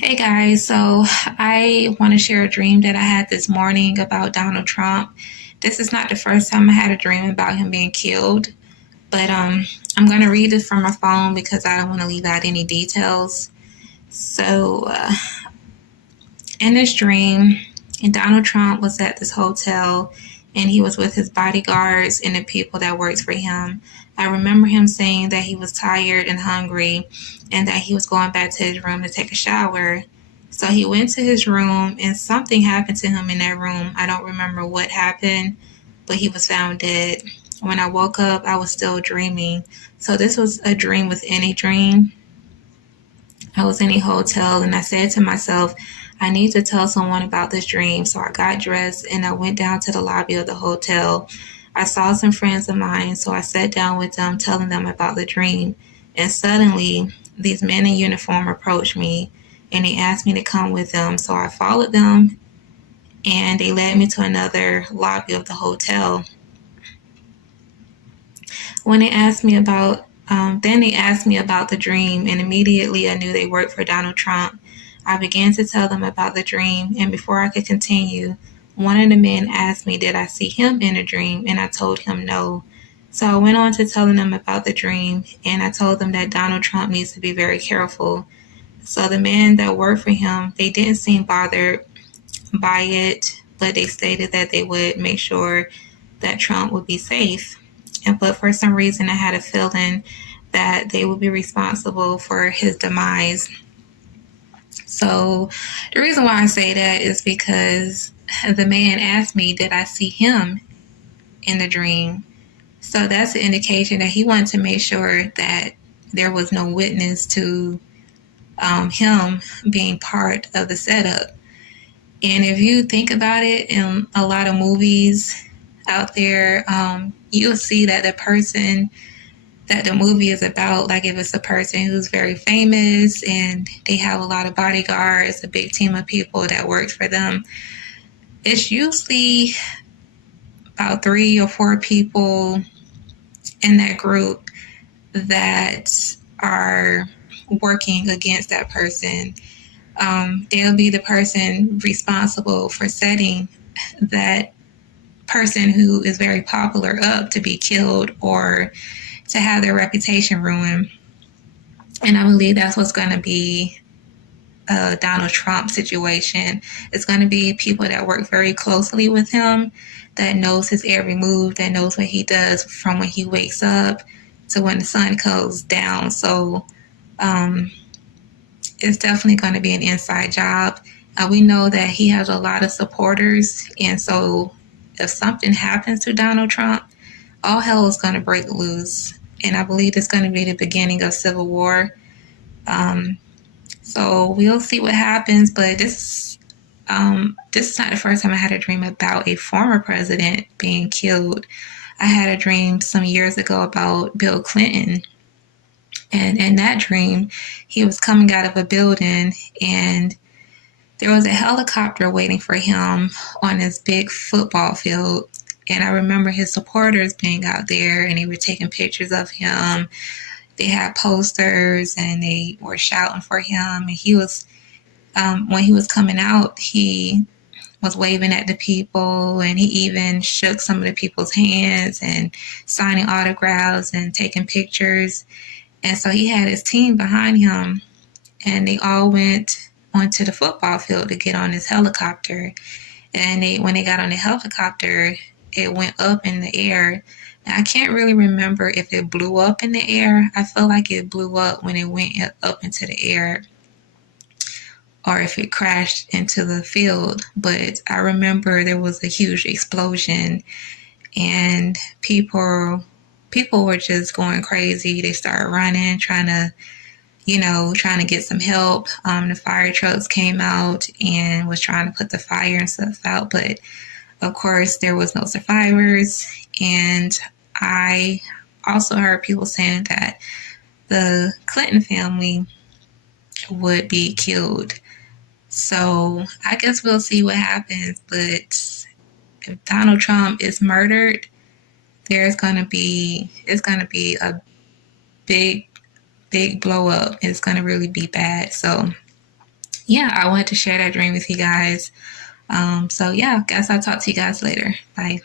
Hey guys, so I want to share a dream that I had this morning about Donald Trump. This is not the first time I had a dream about him being killed, but I'm going to read it from my phone because I don't want to leave out any details. So, in this dream, Donald Trump was at this hotel and he was with his bodyguards and the people that worked for him. I remember him saying that he was tired and hungry and that he was going back to his room to take a shower. So he went to his room and something happened to him in that room. I don't remember what happened, but he was found dead. When I woke up, I was still dreaming. So this was a dream within a dream. I was in a hotel and I said to myself, I need to tell someone about this dream. So I got dressed and I went down to the lobby of the hotel. I saw some friends of mine, so I sat down with them, telling them about the dream. And suddenly, these men in uniform approached me and they asked me to come with them. So I followed them and they led me to another lobby of the hotel. When they asked me about, then they asked me about the dream, and immediately I knew they worked for Donald Trump. I began to tell them about the dream, and before I could continue, one of the men asked me, did I see him in a dream? And I told him no. So I went on to telling them about the dream, and I told them that Donald Trump needs to be very careful. So the men that worked for him, they didn't seem bothered by it, but they stated that they would make sure that Trump would be safe. But for some reason, I had a feeling that they would be responsible for his demise. So the reason why I say that is because the man asked me, did I see him in the dream? So that's an indication that he wanted to make sure that there was no witness to him being part of the setup. And if you think about it, in a lot of movies out there, you'll see that the person that the movie is about, like if it's a person who's very famous and they have a lot of bodyguards, a big team of people that works for them, it's usually about 3 or 4 people in that group that are working against that person. They'll be the person responsible for setting that person who is very popular up to be killed or to have their reputation ruined. And I believe that's what's going to be a Donald Trump situation. It's going to be people that work very closely with him, that knows his every move, that knows what he does from when he wakes up to when the sun goes down. So it's definitely going to be an inside job. We know that he has a lot of supporters, and so if something happens to Donald Trump, all hell is going to break loose. And I believe it's going to be the beginning of civil war. So we'll see what happens. But this is not the first time I had a dream about a former president being killed. I had a dream some years ago about Bill Clinton. And in that dream, he was coming out of a building and there was a helicopter waiting for him on this big football field. And I remember his supporters being out there and they were taking pictures of him. They had posters and they were shouting for him. And he was, when he was coming out, he was waving at the people and he even shook some of the people's hands and signing autographs and taking pictures. And so he had his team behind him and they all went onto the football field to get on this helicopter. And when they got on the helicopter, it went up in the air. Now, I can't really remember if it blew up in the air. I feel like it blew up when it went up into the air or if it crashed into the field. But I remember there was a huge explosion and people were just going crazy. They started running, trying to get some help. The fire trucks came out and was trying to put the fire and stuff out, but of course there was no survivors. And I also heard people saying that the Clinton family would be killed. So I guess we'll see what happens. But if Donald Trump is murdered, it's gonna be a big blow up. It's gonna really be bad. So yeah, I wanted to share that dream with you guys. So yeah, guess I'll talk to you guys later. Bye.